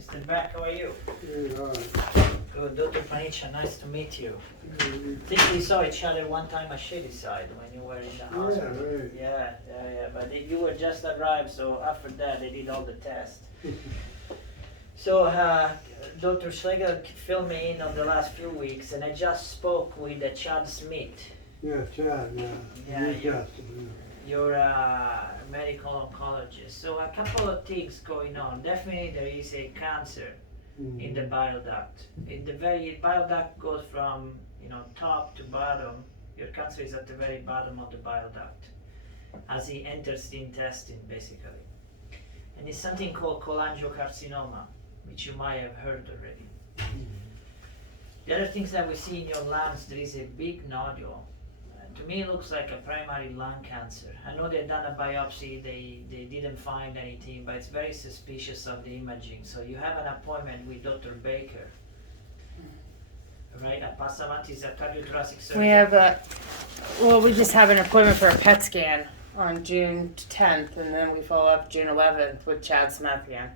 Mr. Beck, how are you? Good, Dr. Paniccia, nice to meet you. I think we saw each other one time at Shadyside when you were in the hospital. Right. Yeah, but you were just arrived, so after that they did all the tests. So Dr. Schlegel filled me in on the last few weeks, and I just spoke with Chad Smith. Yeah, Chad, yeah. Yeah, Justin, You're a medical oncologist. So a couple of things going on. Definitely there is a cancer yeah. in the bile duct. In the bile duct goes from top to bottom. Your cancer is at the very bottom of the bile duct as it enters the intestine, basically. And it's something called cholangiocarcinoma, which you might have heard already. The other things that we see in your lungs, there is a big nodule. To me, it looks like a primary lung cancer. I know they've done a biopsy, they didn't find anything, but it's very suspicious of the imaging. So you have an appointment with Dr. Baker, right? At Passavanti, is a cardiothoracic surgeon. We have we just have an appointment for a PET scan on June 10th, and then we follow up June 11th with Chad Smith again.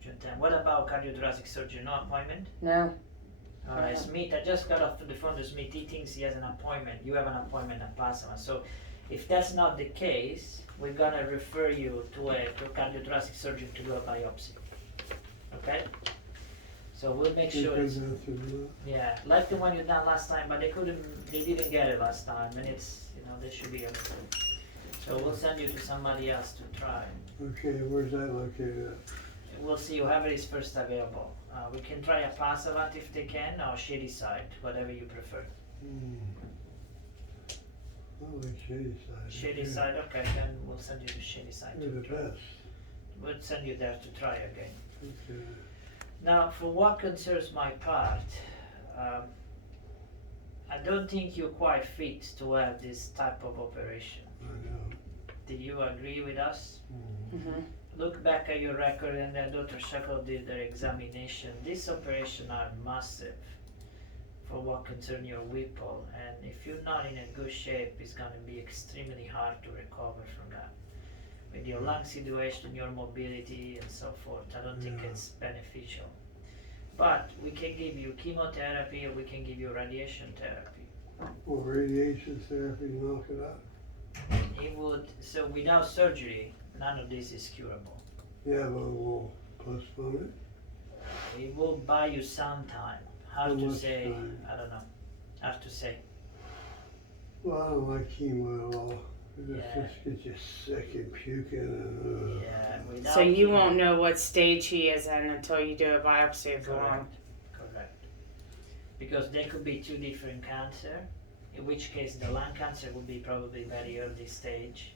June 10. What about cardiothoracic surgeon? No appointment? No. Alright, Smith, I just got off the phone to Smith. He thinks he has an appointment. You have an appointment at Passama. So if that's not the case, we're gonna refer you to a cardiothoracic surgeon to do a biopsy. Okay? So we'll make sure it's, yeah, like the one you done last time, but they didn't get it last time, and it's, they should be okay. So we'll send you to somebody else to try. Okay, where's that located at? We'll see whoever is first available. We can try a Passavat if they can, or Shadyside, whatever you prefer. Oh, like Shadyside. Shadyside, okay, then we'll send you to Shadyside They're the to try. best. We'll send you there to try again. Okay. Now, for what concerns my part, I don't think you're quite fit to have this type of operation. I know. Do you agree with us? Mm-hmm. Look back at your record, and then Dr. Shekel did their examination. These operations are massive for what concerns your Whipple, and if you're not in a good shape, it's going to be extremely hard to recover from that. With your lung situation, your mobility, and so forth, I don't think it's beneficial. But we can give you chemotherapy, or we can give you radiation therapy. Well, radiation therapy, knock it out. It would, so without surgery, none of this is curable. Yeah, but we'll postpone it. It will buy you some time. How Hard to much say, time? I don't know. Hard to say. Well, I don't like chemo at all. It Yeah. just gets you sick and puking and Yeah, without So you chemo- won't know what stage he is in until you do a biopsy of the lung. Correct. Because there could be two different cancer, in which case the lung cancer would be probably very early stage.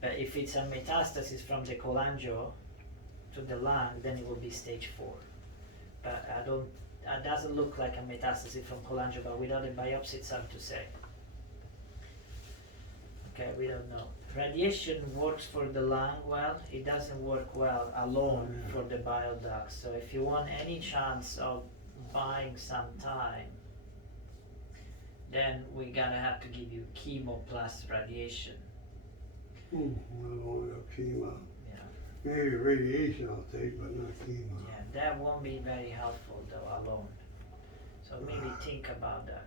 But if it's a metastasis from the cholangio to the lung, then it will be stage 4. But it doesn't look like a metastasis from cholangio, but without a biopsy it's hard to say. Okay, we don't know. Radiation works for the lung well, it doesn't work well alone for the bile ducts. So if you want any chance of buying some time, then we're gonna have to give you chemo plus radiation. I don't want no chemo. Yeah. Maybe radiation I'll take, but not chemo. Yeah, that won't be very helpful though alone. So maybe think about that.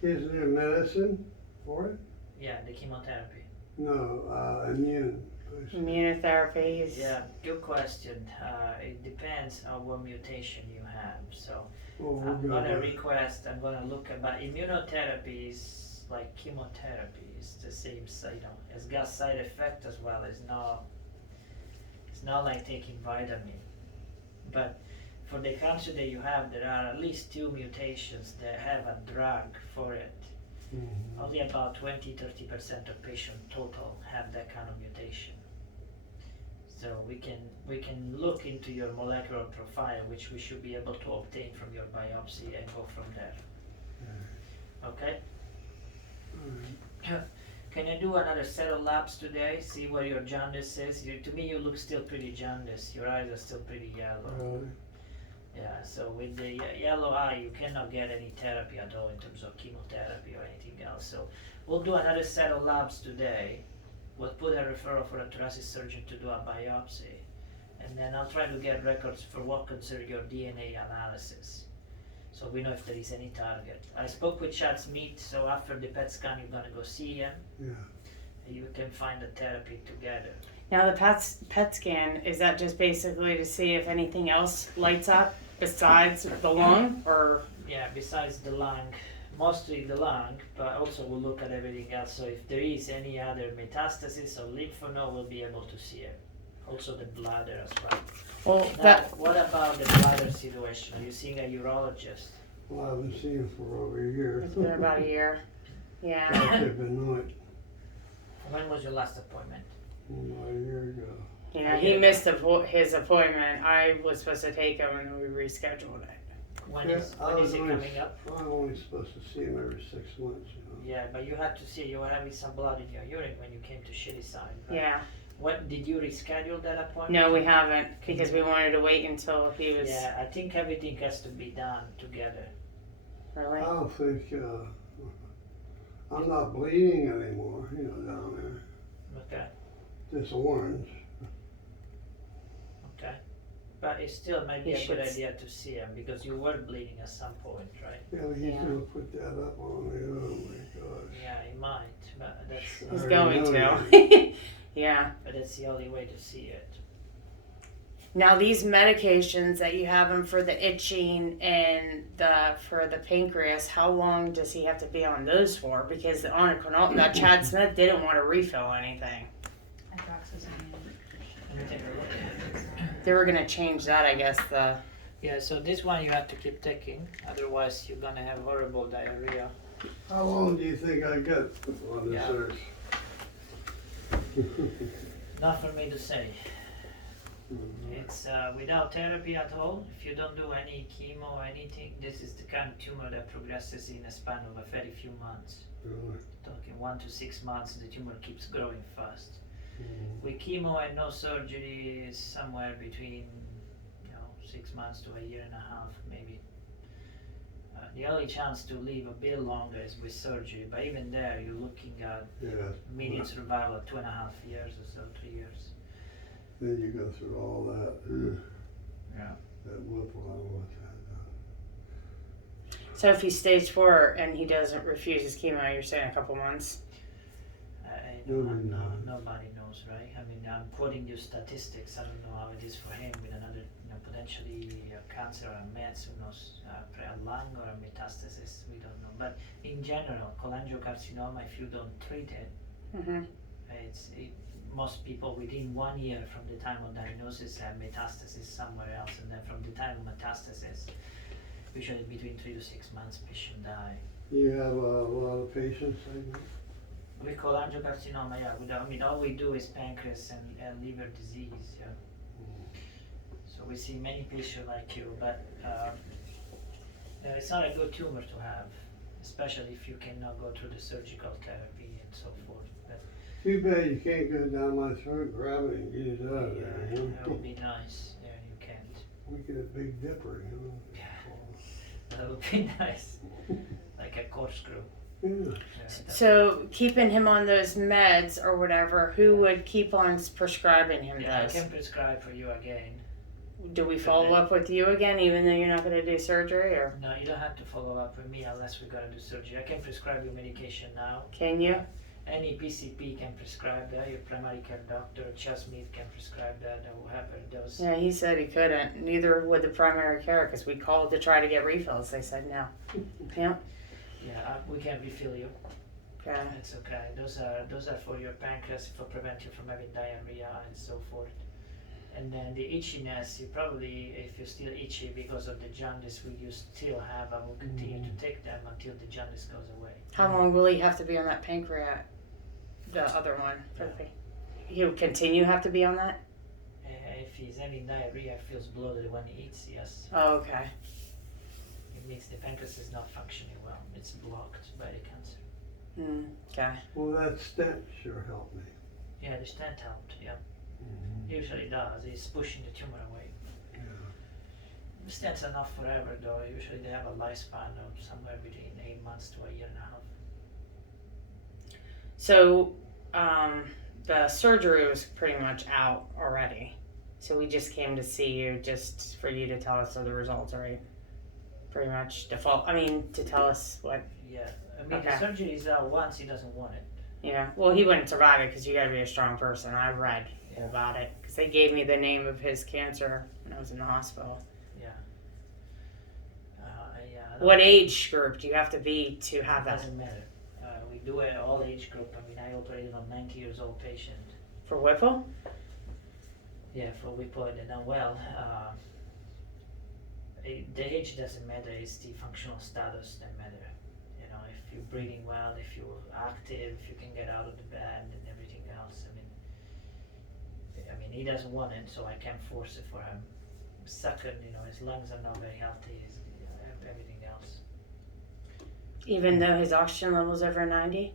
Isn't there medicine for it? Yeah, the chemotherapy. No, immune. Immunotherapy is Yeah, good question. It depends on what mutation you have. So Oh, I'm gonna look at, but immunotherapy is like chemotherapy. It's the same side. It's got side effect as well. It's not like taking vitamin. But for the cancer that you have, there are at least 2 mutations that have a drug for it. Only about 20-30% of patients total have that kind of mutation. So we can look into your molecular profile, which we should be able to obtain from your biopsy and go from there. Okay? Can you do another set of labs today? See where your jaundice is? To me, you look still pretty jaundiced. Your eyes are still pretty yellow. Really? Yeah, so with the yellow eye, you cannot get any therapy at all in terms of chemotherapy or anything else. So we'll do another set of labs today. We'll put a referral for a thoracic surgeon to do a biopsy. And then I'll try to get records for what consider your DNA analysis. So we know if there is any target. I spoke with Chad Smith, so after the PET scan you're gonna go see him. Yeah. You can find the therapy together. Now the PET scan, is that just basically to see if anything else lights up besides the lung, or? Yeah, besides the lung, mostly the lung, but also we'll look at everything else. So if there is any other metastasis or lymph node, we'll be able to see it. Also the bladder as well. Well, Now, what about the bladder situation? Are you seeing a urologist? Well, I've been seeing him for over a year. it's been about a year. Yeah. I've been not When was your last appointment? about a year ago. Yeah, he missed his appointment. I was supposed to take him and we rescheduled it. When Yeah, is I was it only- coming up? I'm only supposed to see him every 6 months, you know. Yeah, but you had to see you were having some blood in your urine when you came to Shitty Side, right? Yeah. What did you reschedule that appointment? No, we haven't because we wanted to wait until he was. Yeah, I think everything has to be done together. Really? I don't think, I'm not bleeding anymore, you know, down there. Okay, Just orange. okay. But it still might be You a good should s- idea to see him because you were bleeding at some point, right? Yeah, but he's Yeah. gonna put that up on me, oh my gosh. Yeah, he might, but that's He's I going already know to. Yeah. but that's the only way to see it. Now these medications that you have him for the itching and for the pancreas, how long does he have to be on those for? Because the onaconol, Chad Smith didn't want to refill anything. Let me take a look. They were gonna change that, I guess. Yeah, so this one you have to keep taking, otherwise you're gonna have horrible diarrhea. How long do you think I got on this Yeah. earth? Not for me to say. Mhm. It's without therapy at all. If you don't do any chemo or anything, this is the kind of tumor that progresses in a span of a very few months. Really? Talking 1 to 6 months, the tumor keeps growing fast. Mhm. With chemo and no surgery is somewhere between 6 months to a year and a half, maybe. The only chance to live a bit longer is with surgery, but even there, you're looking at Yeah. median survival of 2.5 years or so, 3 years. Then you go through all that. Yeah. That whoop while I was So if he's stage 4 and he doesn't refuse his chemo, you're saying a couple months? Nobody knows. Nobody knows, right? I mean, I'm quoting you statistics. I don't know how it is for him with another, potentially cancer or mets, who knows, a lung or a metastasis, we don't know. But in general, cholangiocarcinoma, if you don't treat it, Mm-hmm. most people within 1 year from the time of diagnosis have metastasis somewhere else, and then from the time of metastasis, usually between 3 to 6 months, patient die. You have a lot of patients, I think? With cholangiocarcinoma, yeah, all we do is pancreas and liver disease, yeah. So we see many patients like you, but it's not a good tumor to have, especially if you cannot go through the surgical therapy and so forth. But Too bad you can't go down my throat, grab it and get it out of there, yeah, you know? that would be nice. Yeah, you can't. We get a Big Dipper, you know? That would be nice, like a corkscrew. Yeah. Yeah, that- So keeping him on those meds or whatever, who would keep on prescribing him yeah, I those? can prescribe for you again. Do we follow up with you again, even though you're not going to do surgery, or No, you don't have to follow up with me unless we're gonna do surgery. I can prescribe you medication now. can you? Any PCP can prescribe that. Your primary care doctor, Chad Smith, can prescribe that, or whoever does. Yeah, he said he couldn't. Neither would the primary care because we called to try to get refills. They said no. Yeah. Yeah, we can refill you. Okay. It's okay. Those are for your pancreas, for prevent you from having diarrhea and so forth. And then the itchiness, you probably, if you're still itchy because of the jaundice you still have, I will continue to take them until the jaundice goes away. How long will he have to be on that pancreas? The other one. He'll continue have to be on that? If he's having diarrhea, feels bloated when he eats, yes. Oh, okay. It means the pancreas is not functioning well. It's blocked by the cancer. Okay. Well, that stent sure helped me. Yeah, the stent helped, yeah. Mm-hmm. Usually does. It's pushing the tumor away. Yeah. The stents are not forever though. Usually they have a lifespan of somewhere between 8 months to a year and a half. So, the surgery was pretty much out already. So we just came to see you just for you to tell us the results, right? Pretty much default. I mean, to tell us what. Yeah, I mean, Okay. the surgery is out once, he doesn't want it. Yeah. Well, he wouldn't survive it because you got to be a strong person. I read all about it because they gave me the name of his cancer when I was in the hospital. Yeah. I don't- What age group do you have to be to have It that? doesn't matter. We do it all age group. I mean, I operated on 90 years old patient. For Whipple? Yeah, for Whipple and unwell. The age doesn't matter. It's the functional status that matter. You know, if you're breathing well, if you're active, if you can get out of the bed and everything else. I mean, he doesn't want it, so I can't force it for him. Second, you know, his lungs are not very healthy. Everything else. Even though his oxygen level's over 90?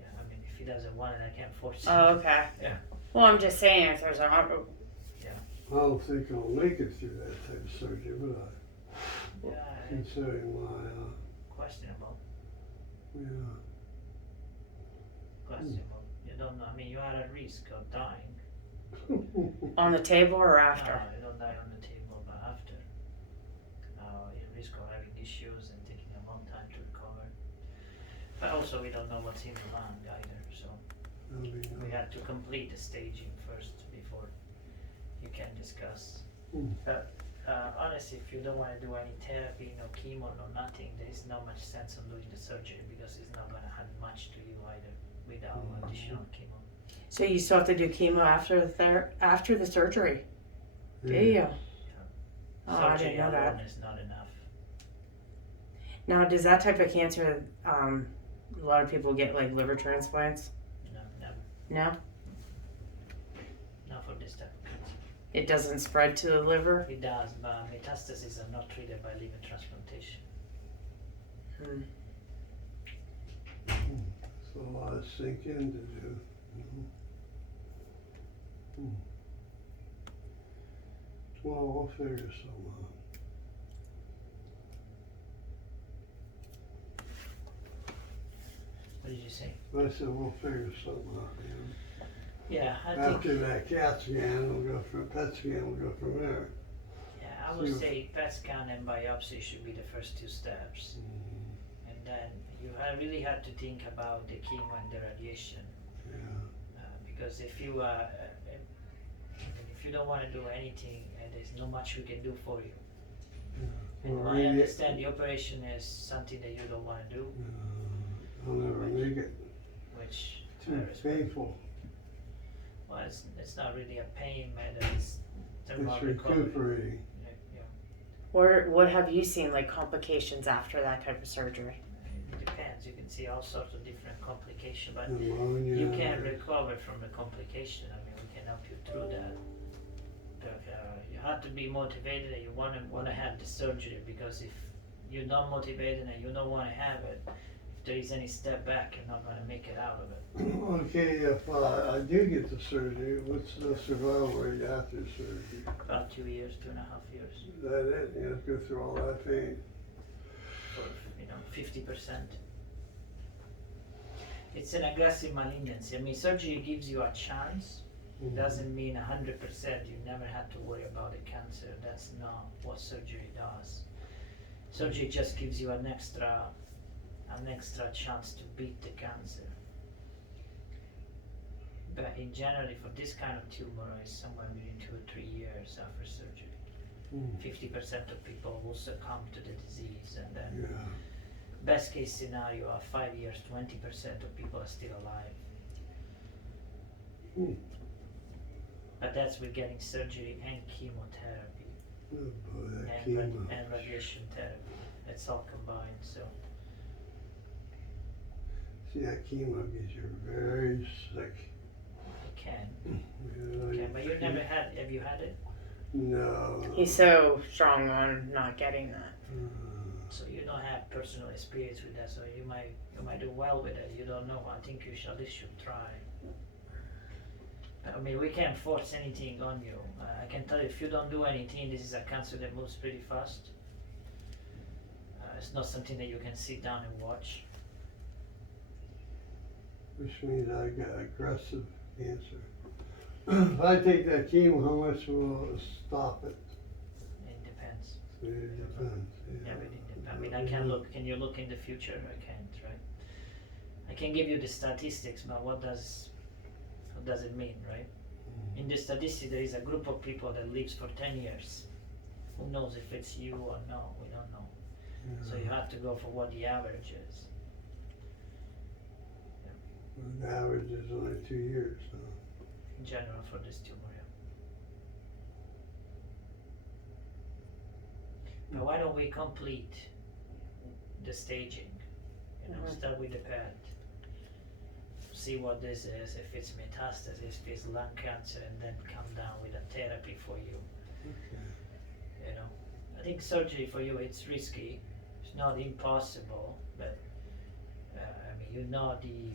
Yeah, I mean, if he doesn't want it, I can't force it. Oh, okay. Yeah. Well, I'm just saying if there's a. I don't think I'll make it through that type of surgery, but Yeah, considering my, questionable. yeah. Questionable. You don't know. I mean, you are at risk of dying. On the table or after? No, you don't die on the table, but after. You're at risk of having issues and taking a long time to recover. But also, we don't know what's in the lung either, so That'll be we nice. had to complete the staging first before you can discuss. Mm. But honestly, if you don't want to do any therapy, no chemo, no nothing, there is not much sense on doing the surgery because it's not going to add much to you either without additional chemo. So you still have to do chemo after the surgery? Do you? Oh, I Surgery didn't know that. alone is not enough. Now, does that type of cancer, a lot of people get like liver transplants? No, never. No? Not for this type of cancer. It doesn't spread to the liver? It does, but metastases are not treated by liver transplantation. So a lot of sink in to do. Well, we'll figure something out. What did you say? I said, we'll figure something out, man. Yeah, I think. After that CAT scan, we'll go from, PET scan, we'll go from there. Yeah, I would See- say PET scan and biopsy should be the first two steps, and then you really have to think about the chemo and the radiation. Yeah. Because if you don't want to do anything and there's not much we can do for you, and Well, I really, understand the operation is something that you don't want to do, I'll never make it. which I Too respect. painful. Well, it's not really a pain matter. It's It's about recovery. recuperating. Or what have you seen like complications after that type of surgery? It depends. You can see all sorts of different complications, but Pneumonia. you can recover from the complication. I mean, we can help you through that. But you have to be motivated and you want to have the surgery, because if you're not motivated and you don't want to have it, if there is any step back, you're not going to make it out of it. Okay, if I do get the surgery, what's the survival rate after surgery? About 2 years, 2.5 years, Is that it? You have to go through all that pain? for 50%. It's an aggressive malignancy. I mean, surgery gives you a chance. It doesn't mean 100%. You never have to worry about the cancer. That's not what surgery does. Surgery just gives you an extra chance to beat the cancer. But in generally, for this kind of tumor, it's somewhere within 2 or 3 years after surgery. 50% of people will succumb to the disease, and then Yeah. best case scenario of 5 years, 20% of people are still alive. But that's with getting surgery and chemotherapy Oh boy, that and, chemo. and radiation therapy. It's all combined, so. See, that chemo gets you very sick. You can, Really. but you never had, have you had it? No. He's so strong on not getting that. So you don't have personal experience with that, so you might do well with it. You don't know. I think you should at least try. I mean, we can't force anything on you. I can tell you, if you don't do anything, this is a cancer that moves pretty fast. It's not something that you can sit down and watch. Which means I got aggressive cancer. If I take that chemo, how much will it stop it? It depends. It depends, yeah. Everything depends. I mean, I can look. Can you look in the future? I can't, right? I can give you the statistics, but what does it mean, right? In the statistics, there is a group of people that lives for 10 years. Who knows if it's you or no? We don't know. So you have to go for what the average is. The average is only 2 years, so. In general for this tumor, yeah. But why don't we complete the staging? Start with the PET. See what this is, if it's metastasis, if it's lung cancer, and then come down with a therapy for you. Okay. I think surgery for you, it's risky. It's not impossible, but you're not the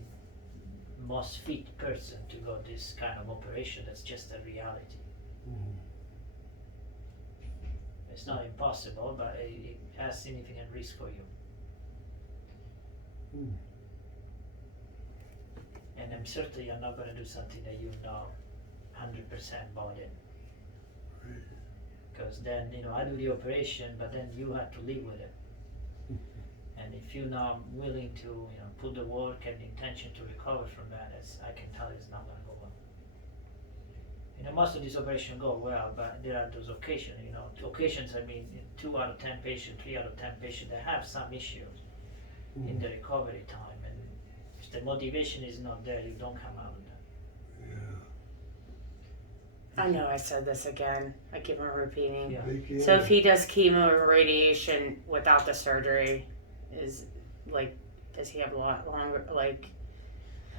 most fit person to go this kind of operation. That's just a reality. It's not impossible, but it has significant risk for you. And I'm certain you're not going to do something that you're not 100% bought in. Right. Because then, I do the operation, but then you have to live with it. And if you're not willing to, put the work and the intention to recover from that, I can tell you it's not going to go well. Most of these operations go well, but there are those occasions, occasions, 2 out of 10 patients, 3 out of 10 patients, they have some issues in the recovery time. And if the motivation is not there, you don't come out of that. Yeah. I know I said this again. I keep on repeating. Yeah. So if he does chemo or radiation without the surgery, does he have a lot longer,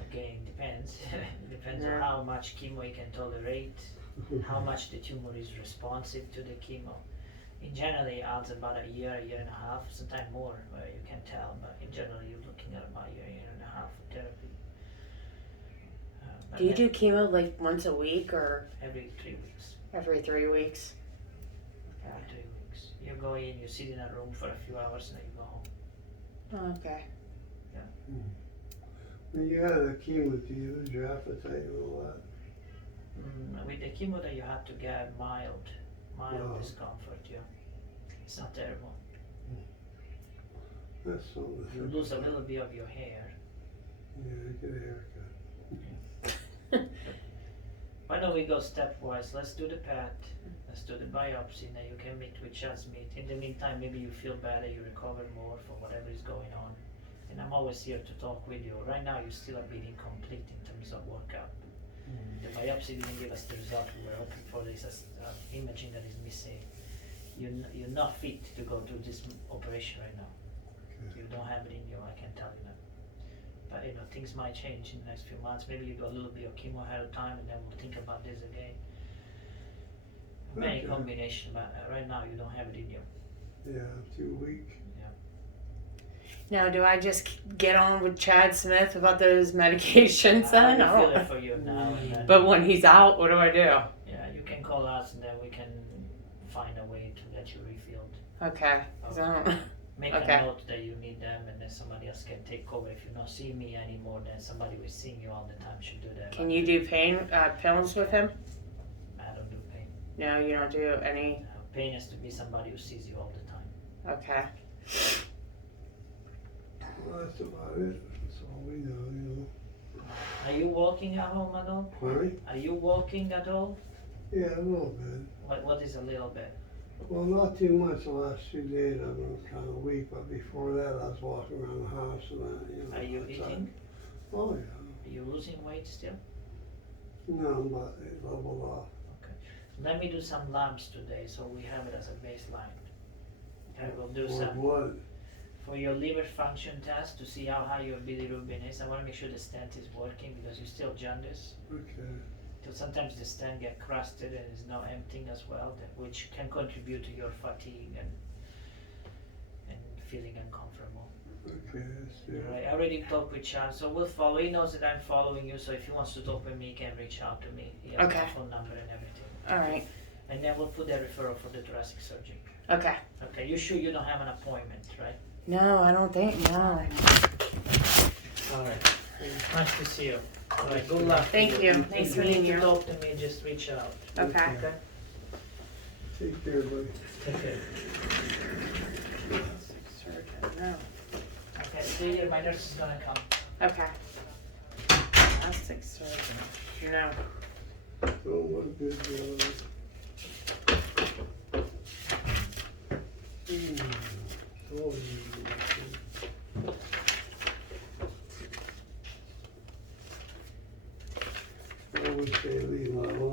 Again, depends. Depends Yeah. on how much chemo you can tolerate, how much the tumor is responsive to the chemo. In general, it adds about a year and a half, sometimes more, where you can tell, but in general, you're looking at about a year and a half of therapy. do you do chemo once a week or Every 3 weeks. every 3 weeks? Every 3 weeks. You go in, you sit in a room for a few hours, and then you go home. Oh, okay. When you had the chemo, do you lose your appetite and all that? With the chemo, that you have to get mild Wow. discomfort. Yeah, it's not terrible. That's something. You lose a little bit of your hair. Yeah, I get a haircut. Why don't we go stepwise? Let's do the PET. Let's do the biopsy. Then you can meet with Chad's meet. In the meantime, maybe you feel better, you recover more from whatever is going on. And I'm always here to talk with you. Right now, you still a bit incomplete in terms of workup. The biopsy didn't give us the result we were hoping for. There's imaging that is missing. You're not fit to go through this operation right now. Okay. You don't have it in you, I can tell you that. But things might change in the next few months. Maybe you do a little bit of chemo ahead of time, and then we'll think about this again. Many Okay. combination, but right now you don't have it in you. Yeah, too weak. Now, do I just get on with Chad Smith about those medications then? I I feel don't- it for you now. And then, But when he's out, what do I do? yeah, you can call us, and then we can find a way to get you refilled. Okay. 'Cause I don't- Make Okay. a note that you need them, and then somebody else can take over. If you're not seeing me anymore, then somebody who is seeing you all the time should do that. Can you do pain pills with him? I don't do pain. No, you don't do any. Pain has to be somebody who sees you all the time. Okay. Well, that's about it. That's all we know, Are you walking at home at all? Sorry? Are you walking at all? Yeah, a little bit. What is a little bit? Well, not too much the last few days. I've been kind of weak, but before that, I was walking around the house and that, Are you outside. eating? Oh, yeah. Are you losing weight still? No, but it leveled off. Let me do some labs today, so we have it as a baseline. I will do Or some blood. for your liver function test to see how high your bilirubin is. I want to make sure the stent is working because you're still jaundice. Okay. So sometimes the stent get crusted and is not emptying as well, which can contribute to your fatigue and feeling uncomfortable. Okay, that's good. Right, I already talked with Chad, so we'll follow. He knows that I'm following you, so if he wants to talk with me, he can reach out to me. He has Okay. my phone number and everything. All right. And then we'll put the referral for the thoracic surgery. Okay. Okay, you sure you don't have an appointment, right? No, I don't think. No. All right. Nice to see you. Alright, good luck. Thank you. Nice If you meeting need to you. talk to me, just reach out. Okay. Okay? Take care, buddy. Take care. No. Okay, see you, my nurse is gonna come. Okay. Plastic surgeon. No. Don't look good, I wish they'd leave me alone.